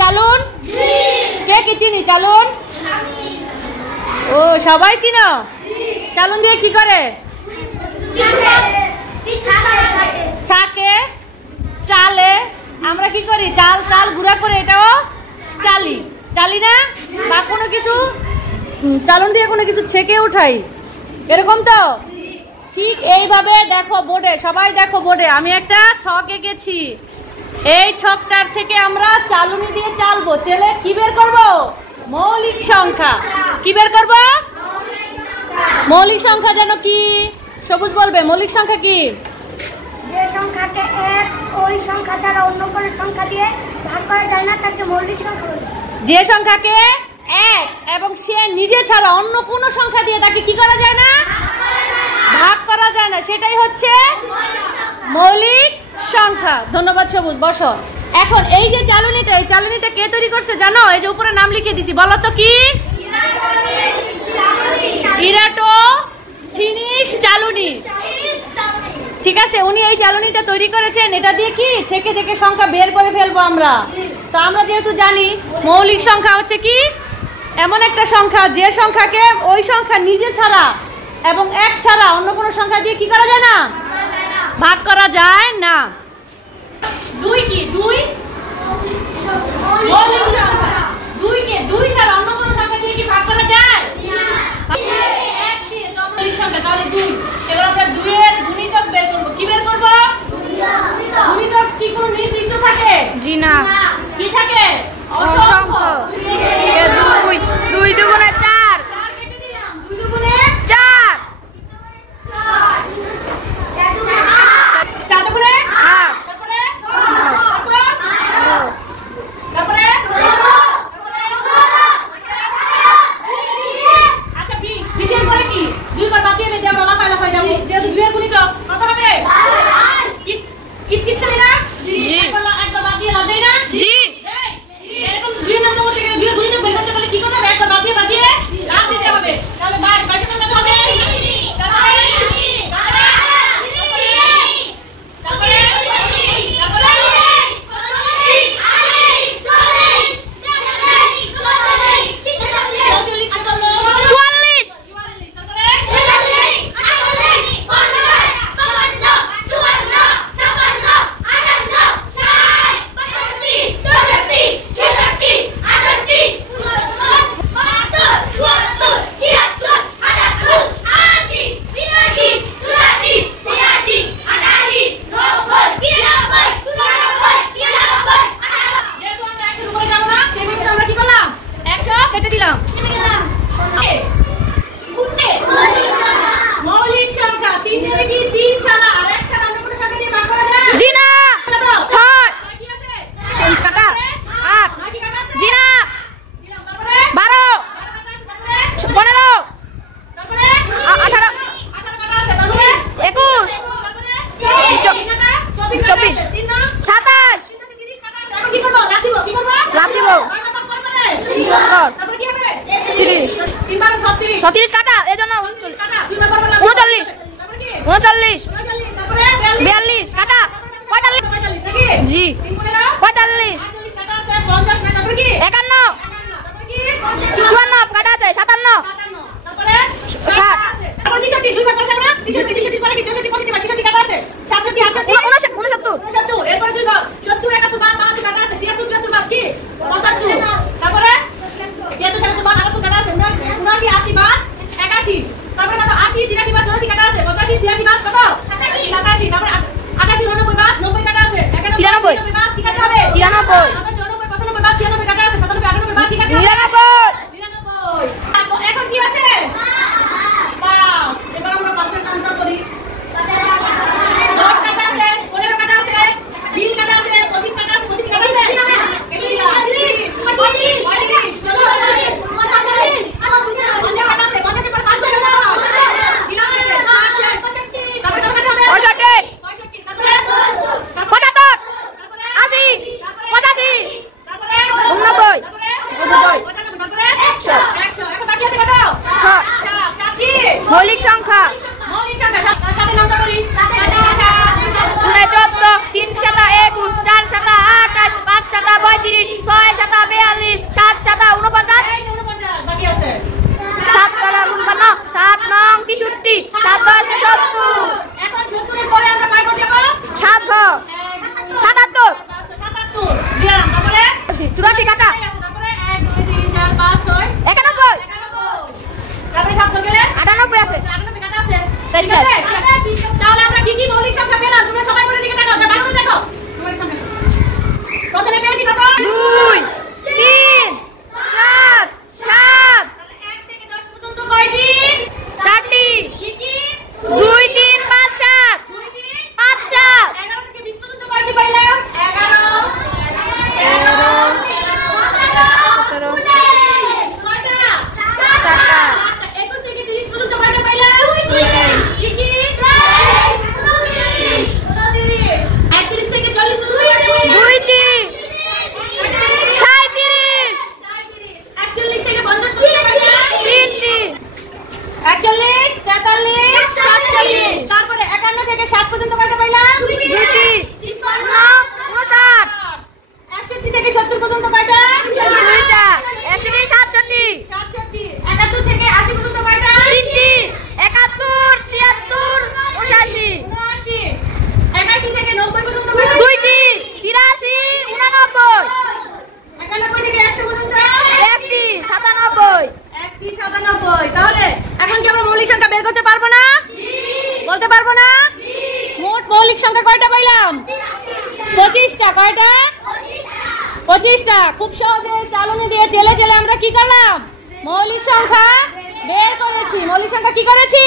চালুন? কে কি চিনি চালুন? ও সবাই চিনো? চালুন দিয়ে কি করে? ছাকে চালে আমরা কি করি? চাল চাল গুঁড়া করে এটাও চালি চালি না? বা কোনো কিছু চালুন দিয়ে কোনো কিছু ছেঁকে উঠাই, এরকম তো? ঠিক এইভাবে দেখো বোর্ডে, সবাই দেখো বোর্ডে আমি একটা ছক এঁকেছি। এই ছকটার থেকে আমরা চালুনি দিয়ে চালবো, চেলে কি বের করবো? মৌলিক সংখ্যা। কি বের করবো? মৌলিক সংখ্যা। যেন কি? সবুজ বলবে মৌলিক সংখ্যা কি? যে সংখ্যাকে এক ওই সংখ্যা ছাড়া অন্য কোনো সংখ্যা দিয়ে ভাগ করা যায় না তাকে মৌলিক সংখ্যা বলে। যে সংখ্যাকে এক এবং সে নিজে ছাড়া অন্য কোনো সংখ্যা দিয়ে তাকে কি করা যায় না? ভাগ করা যায় না, সেটাই হচ্ছে মৌলিক সংখ্যা। ধন্যবাদ সবুজ, বসো। এখন এই যে চালুনিটা, এই চালুনিটা কে তৈরি করছে জানো? এই যে উপরে নাম লিখে দিছি, বলো তো কি? ইরাটোস্থিনিস চালুনি। ঠিক আছে, উনি এই চালুনিটা তৈরি করেছেন। এটা দিয়ে কি ছেঁকে ছেঁকে সংখ্যা বের করে ফেলবো আমরা। তো আমরা যেহেতু জানি মৌলিক সংখ্যা হচ্ছে কি এমন একটা সংখ্যা যে সংখ্যাকে ওই সংখ্যা নিজে ছাড়া এবং এক ছাড়া অন্য কোনো সংখ্যা দিয়ে কি করা যায় না? ভাগ করা যায় না। দুই কি? দুই মৌলিক সংখ্যা। দুইকে দুই ছাড়া অন্য কোনো সংখ্যা দিয়ে কি ভাগ করা যায়? এক দিয়ে তো মৌলিক সংখ্যা, তাহলে দুই। এবার আমরা দুইয়ের গুণিতক বের করব। কি বের করব? গুণিতক কি কোনো নির্দিষ্ট থাকে? জি না। কি থাকে? অসংখ্য। দুই, দুই দুগুণে চার। দুই দুগুণে চার। চার দুগুণে আট। তারপরে আচ্ছা 20। 20 এর পরে কি? দুই বার বাদ দিয়ে দিলে আমরা লাফাই লাফাই যাব। যেহেতু দুইয়ের গুণিতক কত হবে? কিট কিট চলে না? জি। একবার বাদ দিয়ে লাভ দেই না? জি। এরকম দুই নাম্বার করতে গেলে দুইয়ের গুণিতক বের করতে গেলে কি করতে হবে? একবার বাদ দিয়ে লাভ দিতে হবে। তাহলে 22 22 এর কত হবে? জি 45 51 54 কাটা আছে 57 তারপরে 60 তারপর 63 দুই বার করে আমরা 63 পরে কি 64 65 66 কাটা আছে 67 68 69 এরপর দুই বার 70 71 72 কাটা আছে 73 74 বাদ কি 75 তারপরে 76 72 88 কাটা আছে 79 80 বাদ 81 তারপরে কত 80 83 বাদ 84 কাটা আছে 85 86 বাদ কত 87 তারপরে 88 90 বাদ 90 কাটা আছে 91 বাদ কি কাটা হবে 93 তারপরে 94 95 বাদ 96 কাটা আছে 97 98 বাদ কি কাটা হবে 99 এখন কি আছে 5 এবার আমরা পাঁচের কাউন্টার করি 10 কাটা আছে 15 কাটা আছে 20 কাটা আছে 25 কাটা আছে 25 কাটা আছে 100 মৌলিক সংখ্যা সাথে নামটা বলি 14 3 7 1 4 7 8 5 5 7 35, 6 7 42, 7 7 49, এই যে 49 বাকি আছে 7 8 55, 7 9 63, 7 10 70, এখন 70 এর পরে আমরা কয় করতে যাব 7 77, 77 দিলাম তারপরে 84 কাটা ঠিক আছে তারপরে 1 2 3 4 5 6 91, 91 তারপরে 7 গেলে 98 আছে 98 কাটা আছে তাই ঠিক আছে? তাহলে আমরা কি কি মৌলিক সংখ্যা পেলাম তোমরা সবাই করে দিকে তাকাও ভালো করে দেখো তোমার সংখ্যা প্রথমে পেয়েছি কত 2 3 4 7 তাহলে 1 থেকে 10 পর্যন্ত কয়টি 4টি কি কি 2 3 5 7 2 3 5 7 11 থেকে 20 পর্যন্ত কয়টি পাইলাম 11 কয়টা 4টা 21 থেকে 30 পর্যন্ত কয়টা পাইলাম কি কি 31 থেকে 40 পর্যন্ত কয়টা পাইলাম 2টি 37 41 থেকে 50 পর্যন্ত কয়টা 3টি 41 43 47 তারপরে 51 থেকে 60 পর্যন্ত কয়টা পাইলাম 2টি 59 61 থেকে 70 পর্যন্ত কয়টা 2টা 61 67 67 71 থেকে 80 পর্যন্ত কয়টা 3টি 71 73 89 79 81 থেকে 90 পর্যন্ত কয়টা 2টি 83 89 91 থেকে 100 পর্যন্ত 1টি 97 একটি 97 তাহলে এখন কি আমরা মৌলিক সংখ্যা বের করতে পারবো না বলতে পারবো না মোট মৌলিক সংখ্যা কয়টা পাইলাম 25টা কয়টা 25টা খুব সহজে চালনি দিয়ে চেলে চেলে আমরা কি করলাম মৌলিক সংখ্যা বের করেছি মৌলিক সংখ্যা কি করেছি